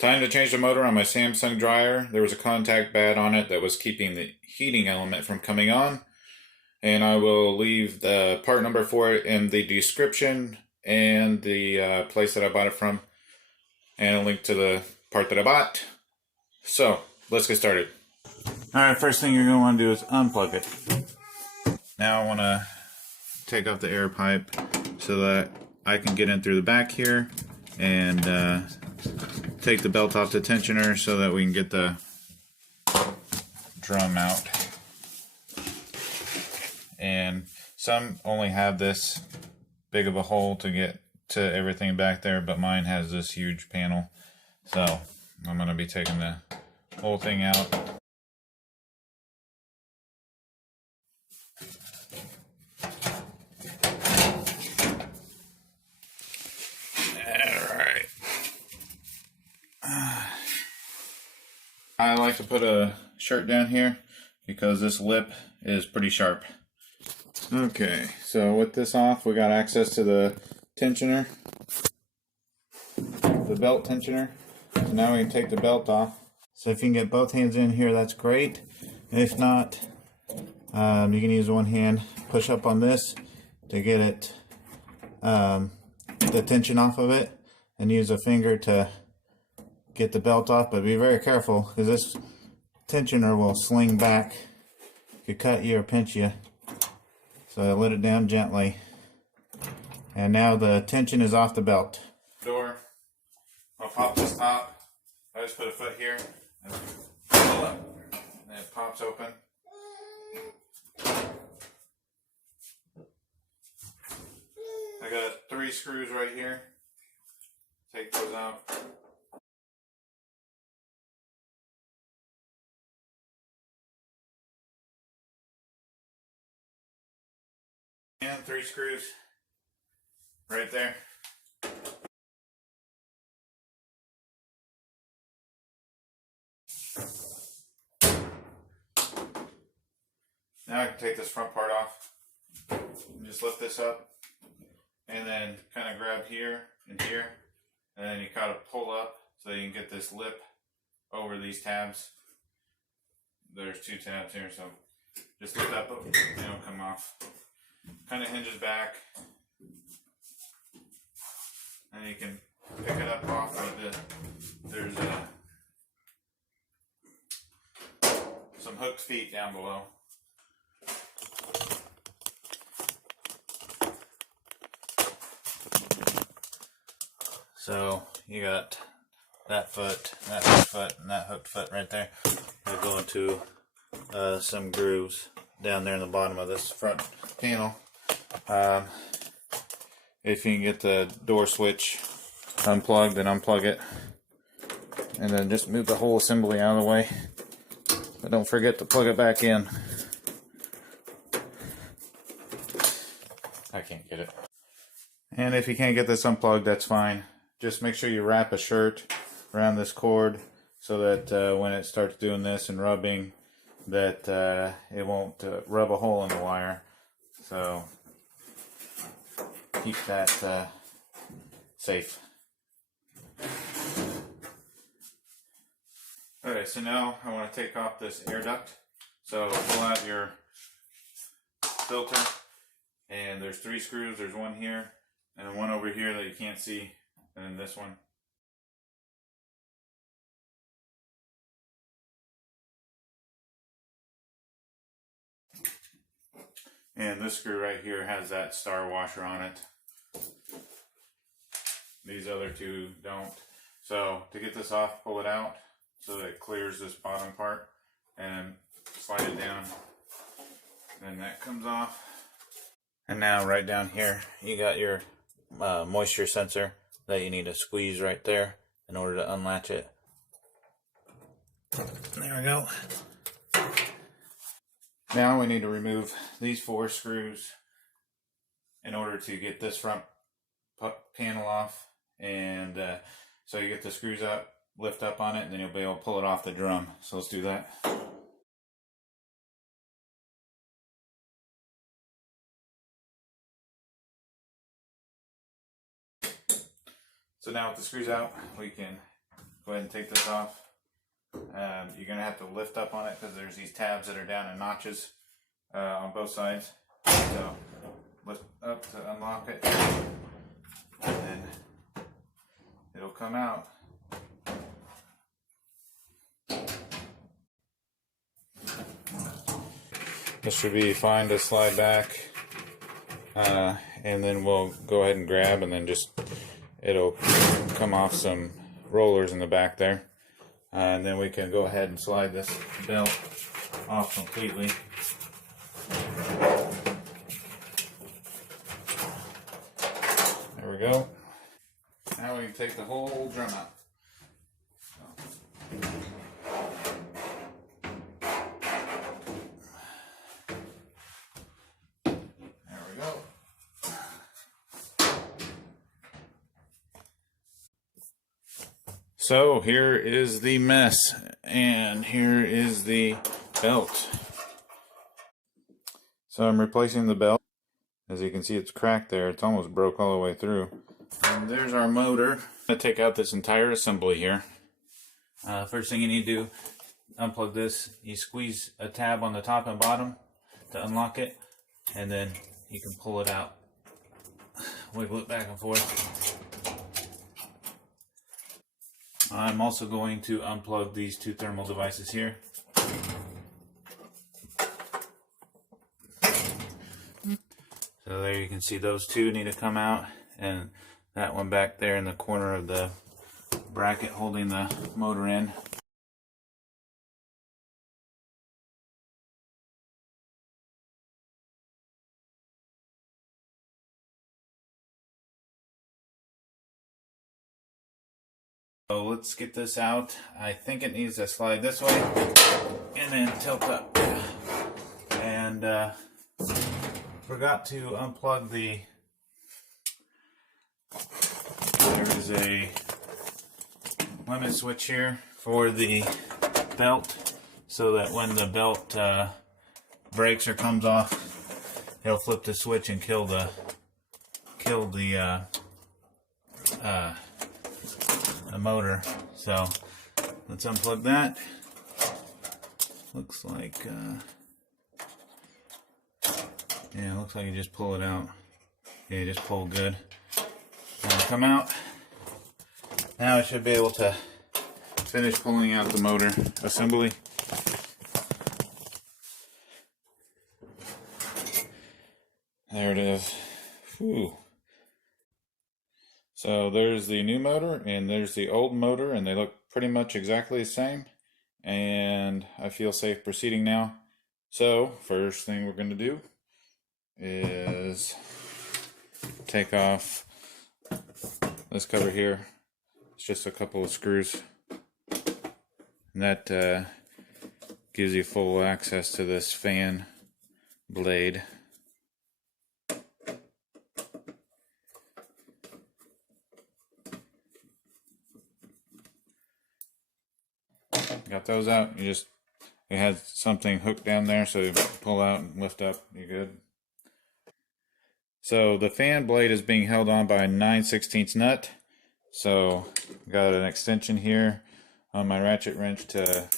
Time to change the motor on my Samsung dryer. There was a contact pad on it that was keeping the heating element from coming on. And I will leave the part number for it in the description and the place that I bought it from. And a link to the part that I bought. So, let's get started. Alright, first thing you're going to want to do is unplug it. Now I want to take off the air pipe so that I can get in through the back here and take the belt off the tensioner so that we can get the drum out. And some only have this big of a hole to get to everything back there, but mine has this huge panel. So I'm going to be taking the whole thing out. Alright. I like to put a shirt down here because this lip is pretty sharp. Okay, so with this off, we got access to the tensioner, the belt tensioner. So now we can take the belt off. So if you can get both hands in here, that's great. If not, you can use one hand, push up on this to get it, the tension off of it, and use a finger to get the belt off. But be very careful because this tensioner will sling back, could cut you or pinch you. So let it down gently. And now the tension is off the belt. Door. I'll pop this top. I just put a foot here and pull it. And it pops open. I got 3 screws right here. Take those out. And 3 screws right there. Now I can take this front part off and just lift this up and then kind of grab here and here, and then you kind of pull up so you can get this lip over these tabs. There's 2 tabs here, so just lift that up and it'll come off. Kind of hinges back, and you can pick it up off of there's some hooked feet down below. So you got that foot, that hooked foot, and that hooked foot right there. They go into some grooves down there in the bottom of this front panel. If you can get the door switch unplugged, then unplug it. And then just move the whole assembly out of the way. But don't forget to plug it back in. I can't get it. And if you can't get this unplugged, that's fine. Just make sure you wrap a shirt around this cord so that when it starts doing this and rubbing, that it won't rub a hole in the wire. So keep that safe. Alright, so now I want to take off this air duct. So pull out your filter, and there's 3 screws. There's one here and one over here that you can't see, and then this one. And this screw right here has that star washer on it. These other 2 don't. So to get this off, pull it out so that it clears this bottom part and slide it down. And that comes off. And now right down here, you got your moisture sensor that you need to squeeze right there in order to unlatch it. There we go. Now we need to remove these 4 screws in order to get this front panel off. And so you get the screws up, lift up on it, and then you'll be able to pull it off the drum. So let's do that. So now with the screws out, we can go ahead and take this off. You're going to have to lift up on it because there's these tabs that are down in notches on both sides. So lift up to unlock it, and then it'll come out. This should be fine to slide back, and then we'll go ahead and grab, and then just it'll come off some rollers in the back there, and then we can go ahead and slide this belt off completely. There we go. Now we can take the whole drum out. There we go. So here is the mess, and here is the belt. So I'm replacing the belt. As you can see, it's cracked there. It's almost broke all the way through. And there's our motor. I'm going to take out this entire assembly here. First thing you need to do, unplug this. You squeeze a tab on the top and bottom to unlock it, and then you can pull it out. Wiggle it back and forth. I'm also going to unplug these two thermal devices here. So there you can see those two need to come out, and that one back there in the corner of the bracket holding the motor in. So let's get this out. I think it needs to slide this way and then tilt up. And forgot to unplug the, there is a limit switch here for the belt, so that when the belt breaks or comes off, it'll flip the switch and kill the motor. So let's unplug that. Looks like yeah, looks like you just pull it out. Yeah, you just pull good. And come out. Now I should be able to finish pulling out the motor assembly. There it is. Whew. So there's the new motor and there's the old motor, and they look pretty much exactly the same. And I feel safe proceeding now. So first thing we're going to do is take off this cover here. It's just a couple of screws, and that gives you full access to this fan blade. Got those out. You had something hooked down there, so you pull out and lift up. You're good. So the fan blade is being held on by a 9/16 nut. So got an extension here on my ratchet wrench to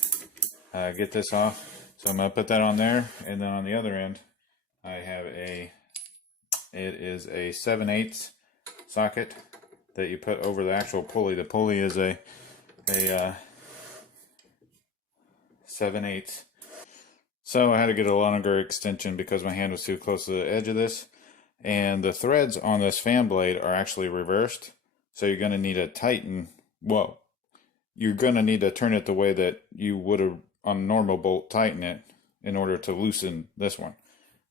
get this off. So I'm gonna put that on there, and then on the other end, I have it is a 7/8 socket that you put over the actual pulley. The pulley is a 7/8. So I had to get a longer extension because my hand was too close to the edge of this. And the threads on this fan blade are actually reversed. So you're going to need to tighten, well, you're going to need to turn it the way that you would have on a normal bolt, tighten it in order to loosen this one.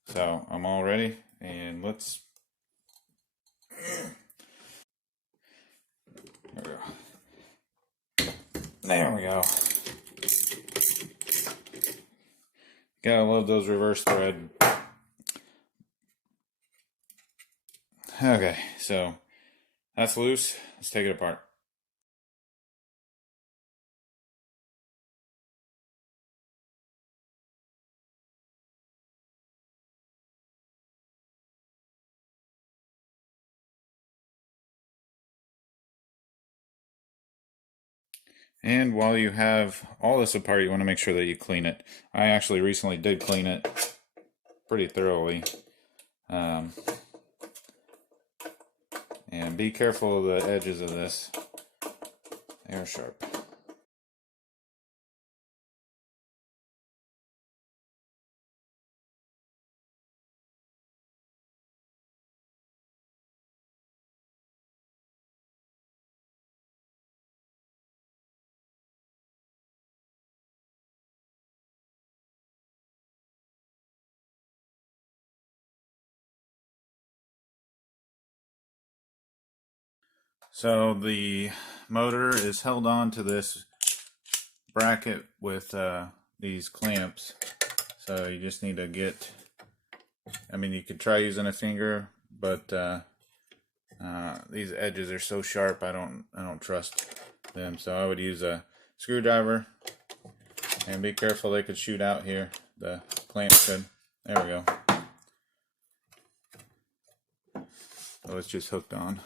So I'm all ready, and let's, there we go. There we go. Gotta love those reverse thread. Okay, so that's loose. Let's take it apart. And while you have all this apart, you want to make sure that you clean it. I actually recently did clean it pretty thoroughly. And be careful of the edges of this. They are sharp. So the motor is held on to this bracket with these clamps. So you just need to get, I mean, you could try using a finger, but these edges are so sharp, I don't trust them. So I would use a screwdriver, and be careful, they could shoot out here. The clamps could. There we go. So it's just hooked on.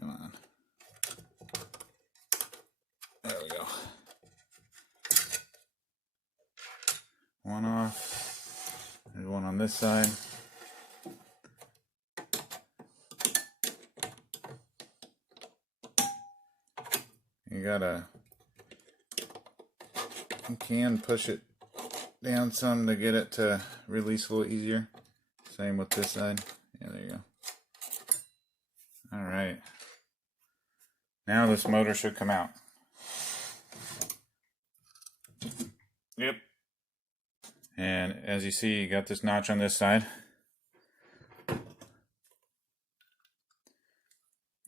Come on. There we go. One off. There's one on this side. You can push it down some to get it to release a little easier. Same with this side. Yeah, there you go. Alright. Now this motor should come out. Yep. And as you see, you got this notch on this side.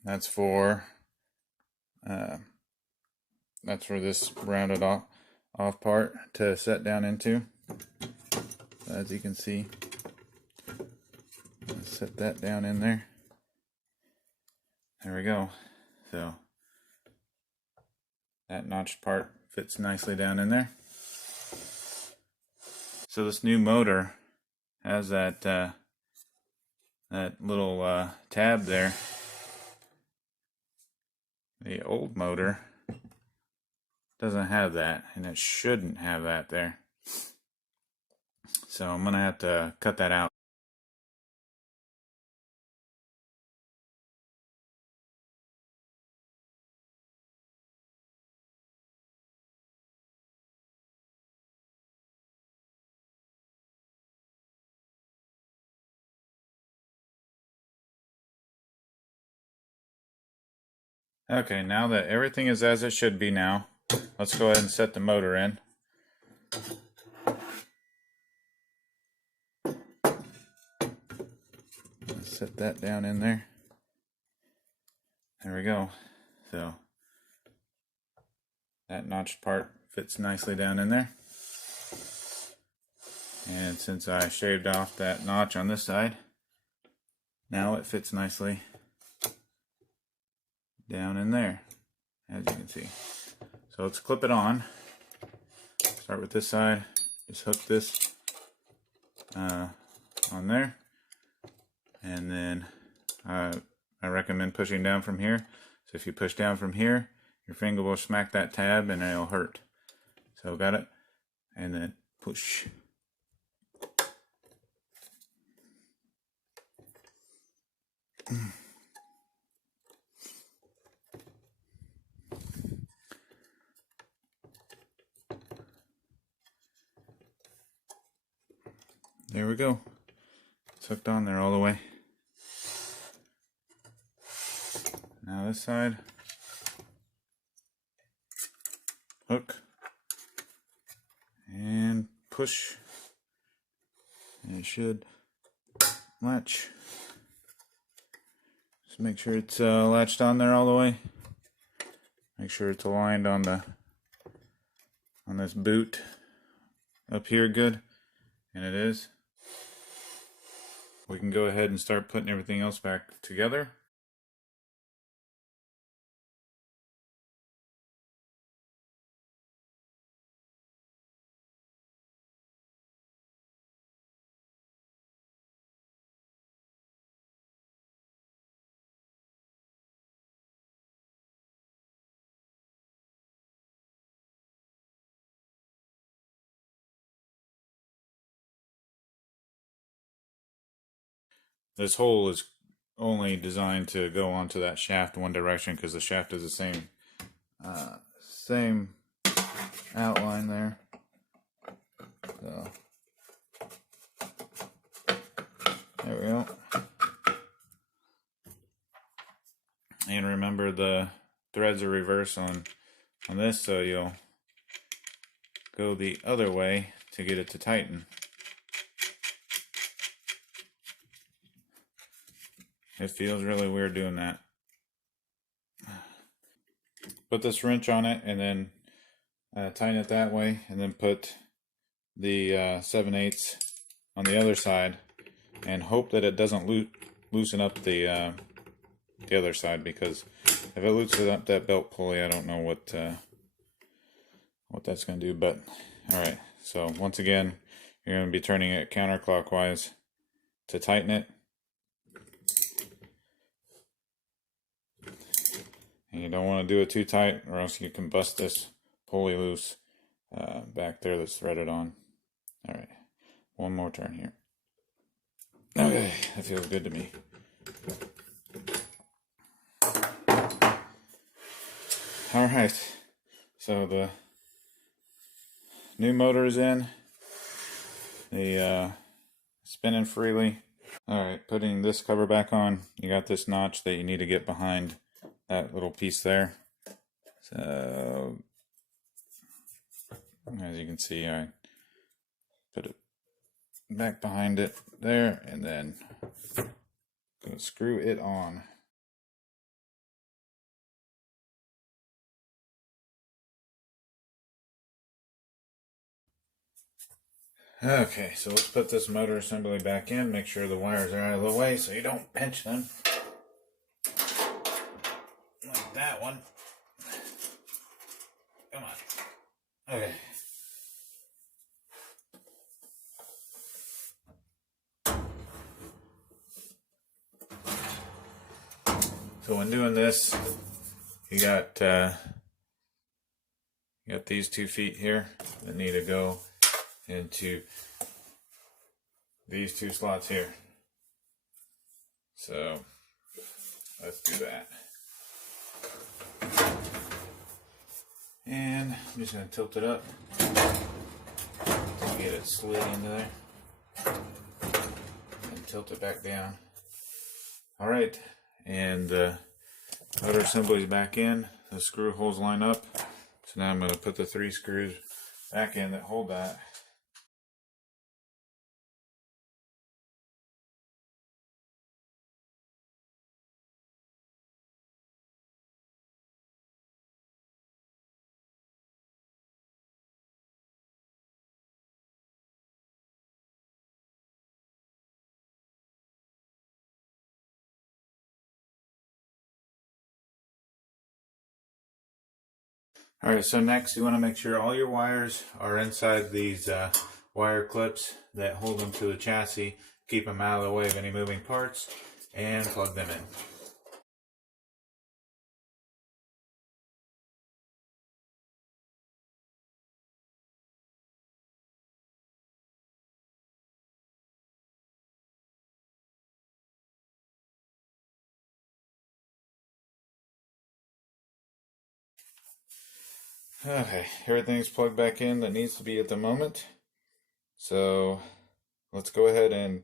That's for this rounded off part to set down into. As you can see, let's set that down in there. There we go. So that notched part fits nicely down in there. So this new motor has that little tab there. The old motor doesn't have that, and it shouldn't have that there. So I'm gonna have to cut that out. Okay, now that everything is as it should be now, let's go ahead and set the motor in. Let's set that down in there. There we go. So that notched part fits nicely down in there. And since I shaved off that notch on this side, now it fits nicely down in there, as you can see. So let's clip it on. Start with this side. Just hook this on there, and then I recommend pushing down from here. So if you push down from here, your finger will smack that tab and it'll hurt. So got it? And then push. There we go. It's hooked on there all the way. Now this side. Hook. And push. And it should latch. Just make sure it's latched on there all the way. Make sure it's aligned on this boot up here good. And it is. We can go ahead and start putting everything else back together. this hole is only designed to go onto that shaft one direction because the shaft is the same outline there. So there we go. And remember, the threads are reversed on this, so you'll go the other way to get it to tighten. It feels really weird doing that. Put this wrench on it and then tighten it that way, and then put the 7/8 on the other side and hope that it doesn't loosen up the other side, because if it loosens up that belt pulley, I don't know what that's going to do. But alright, so once again, you're going to be turning it counterclockwise to tighten it. And you don't want to do it too tight, or else you can bust this pulley loose back there that's threaded on. Alright, one more turn here. Okay, that feels good to me. Alright, so the new motor is in. The spinning freely. Alright, putting this cover back on, you got this notch that you need to get behind that little piece there. So, as you can see, I put it back behind it there, and then gonna screw it on. Okay, so let's put this motor assembly back in. Make sure the wires are out of the way so you don't pinch them. Like that one. Come on. Okay. So when doing this, you got these 2 feet here that need to go into these 2 slots here. So let's do that. And I'm just going to tilt it up to get it slid into there. And tilt it back down. Alright, and the motor assembly is back in. The screw holes line up. So now I'm going to put the 3 screws back in that hold that. Alright, so next you want to make sure all your wires are inside these wire clips that hold them to the chassis. Keep them out of the way of any moving parts, and plug them in. Okay, everything's plugged back in that needs to be at the moment. So let's go ahead and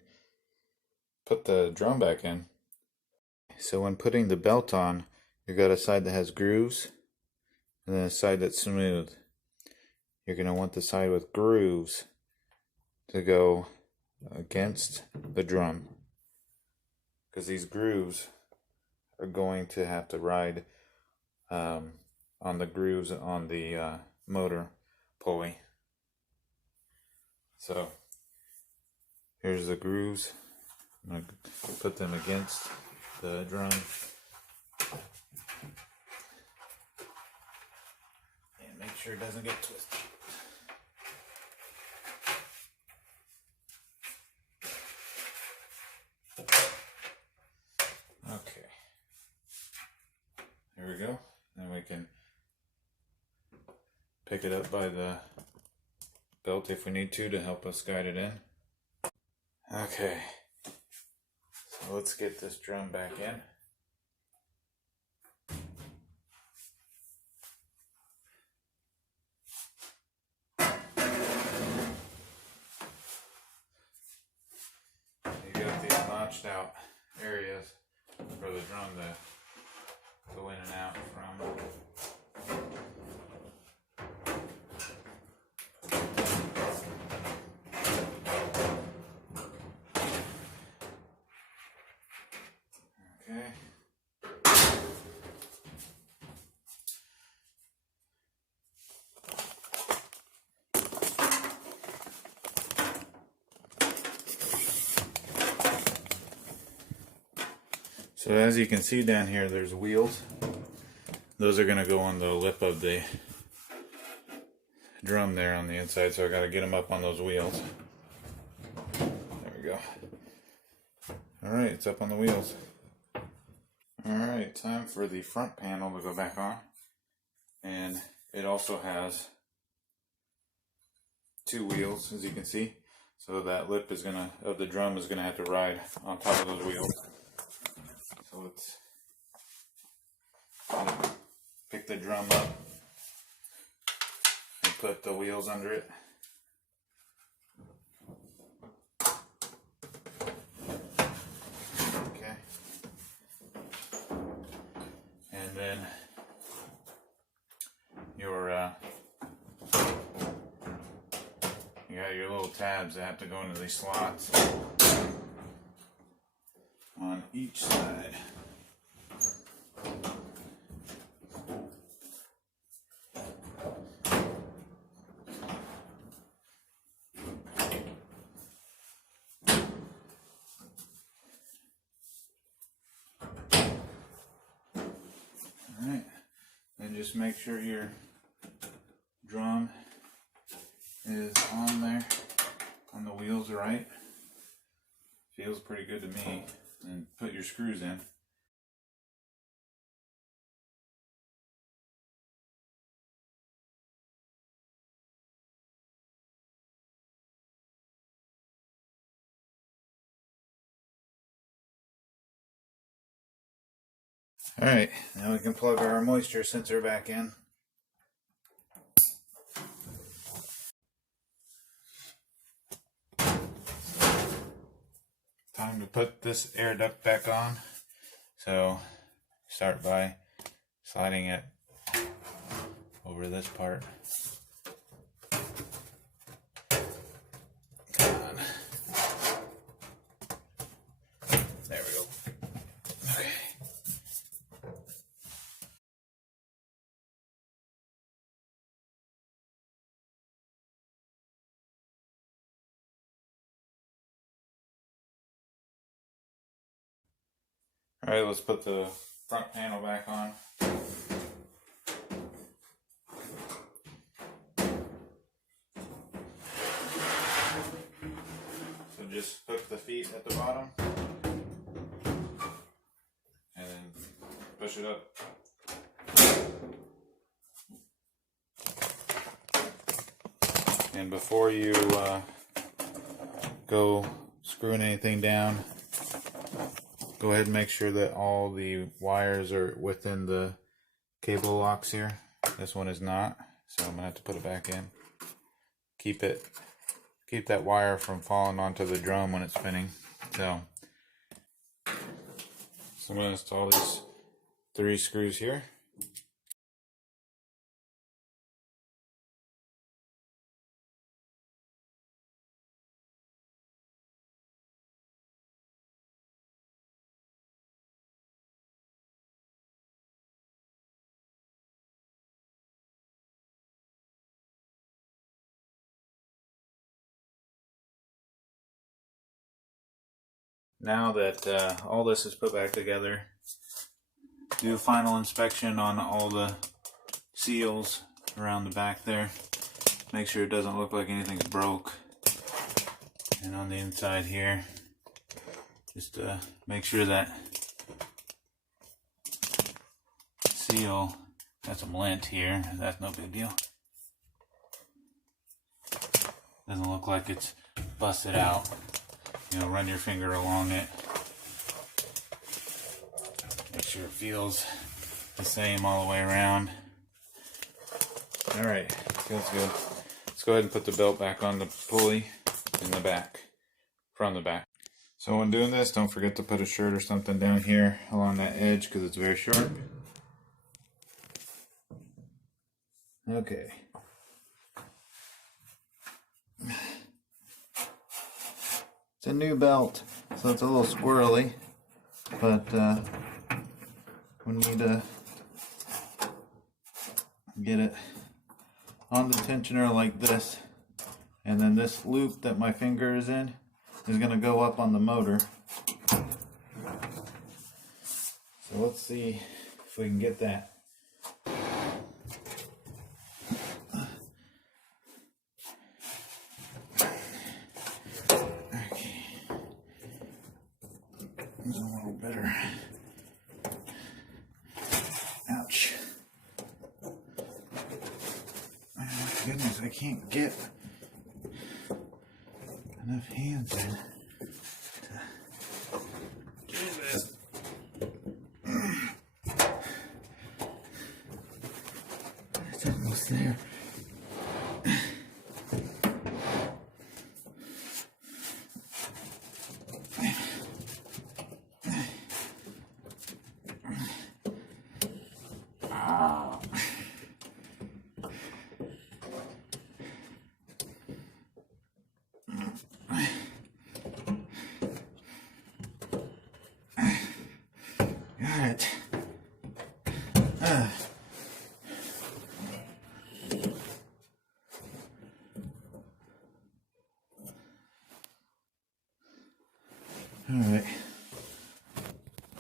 put the drum back in. So when putting the belt on, you've got a side that has grooves and then a side that's smooth. You're going to want the side with grooves to go against the drum, because these grooves are going to have to ride on the grooves on the motor pulley. So here's the grooves. I'm going to put them against the drum. And make sure it doesn't get twisted. Okay. There we go. Then we can pick it up by the belt if we need to help us guide it in. Okay. So Let's get this drum back in. You got these notched out areas for the drum to go in and out from. Okay. So as you can see down here, there's wheels. Those are going to go on the lip of the drum there on the inside, so I got to get them up on those wheels. There we go. Alright, it's up on the wheels. Alright, time for the front panel to go back on. And it also has two wheels, as you can see. So that lip is of the drum is gonna have to ride on top of those wheels. So let's pick the drum up and put the wheels under it. Okay. And then you got your little tabs that have to go into these slots on each side. Alright, and just make sure your drum is on there, on the wheels right. Feels pretty good to me. And put your screws in. Alright, now we can plug our moisture sensor back in. Time to put this air duct back on. So start by sliding it over this part. Come on. There we go. Okay. Alright, let's put the front panel back on. So just hook the feet at the bottom and then push it up. And before you go screwing anything down, go ahead and make sure that all the wires are within the cable locks here. This one is not, so I'm gonna have to put it back in. Keep that wire from falling onto the drum when it's spinning. So I'm gonna install these 3 screws here. Now that all this is put back together, do a final inspection on all the seals around the back there. Make sure it doesn't look like anything's broke. And on the inside here, just make sure that seal, got some lint here, that's no big deal. Doesn't look like it's busted out. You know, run your finger along it sure it feels the same all the way around. Alright, feels good. Let's go ahead and put the belt back on the pulley in the back, from the back. So when doing this, don't forget to put a shirt or something down here along that edge because it's very sharp. Okay. It's a new belt, so it's a little squirrely, but we need to get it on the tensioner like this, and then this loop that my finger is in is going to go up on the motor. So let's see if we can get that. Okay. There's a little better. Ouch. Oh my goodness, I can't get enough hands in to do this. It's almost there. Got it. Alright.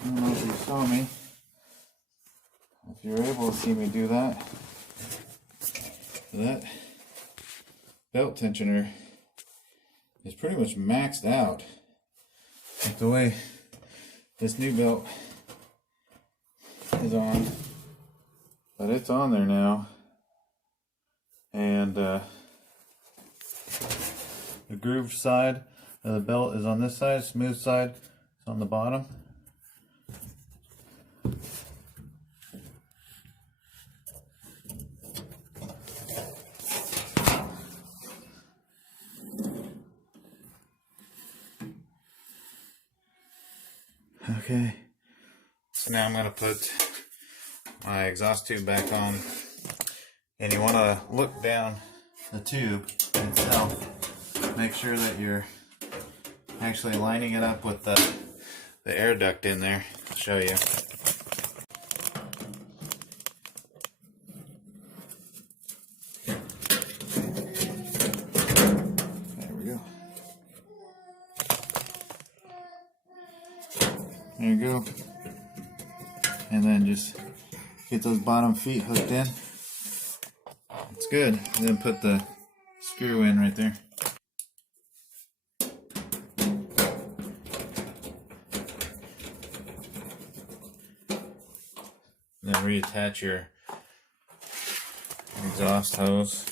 I don't know if you saw me. If you're able to see me do that. That belt tensioner is pretty much maxed out. Like the way this new belt is on, but it's on there now, and the grooved side of the belt is on this side, smooth side is on the bottom. Okay, so now I'm going to put my exhaust tube back on, and you want to look down the tube itself, make sure that you're actually lining it up with the air duct in there. I'll show you. There we go. There you go. And then just get those bottom feet hooked in. It's good. And then put the screw in right there. Then reattach your exhaust hose.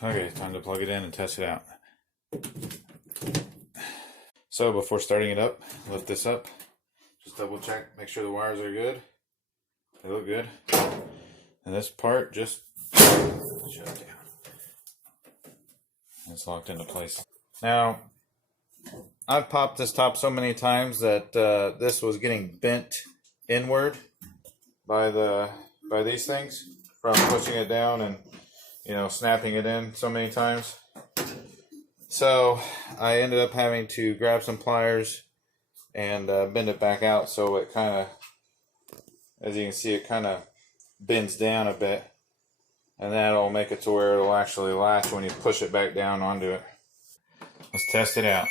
Okay, time to plug it in and test it out. So before starting it up, lift this up. Just double check, make sure the wires are good. They look good. And this part just shut down. It's locked into place. Now, I've popped this top so many times that this was getting bent inward by these things from pushing it down and snapping it in so many times. So I ended up having to grab some pliers and bend it back out, so it kind of, as you can see, it kind of bends down a bit, and that'll make it to where it'll actually latch when you push it back down onto it. Let's test it out.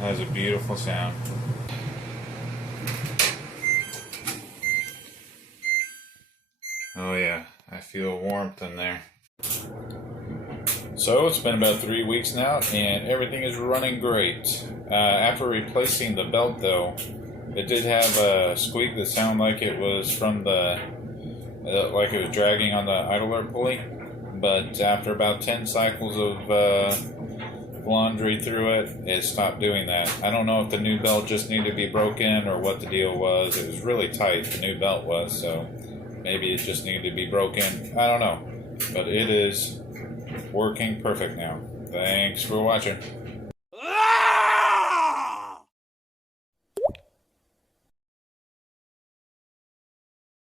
That is a beautiful sound. Oh yeah, I feel warmth in there. So it's been about 3 weeks now, and everything is running great. After replacing the belt, though, it did have a squeak that sounded like it was from like it was dragging on the idler pulley. But after about 10 cycles of laundry through it, it stopped doing that. I don't know if the new belt just needed to be broken or what the deal was. It was really tight, the new belt was, so maybe it just needed to be broken. I don't know. But it is working perfect now. Thanks for watching.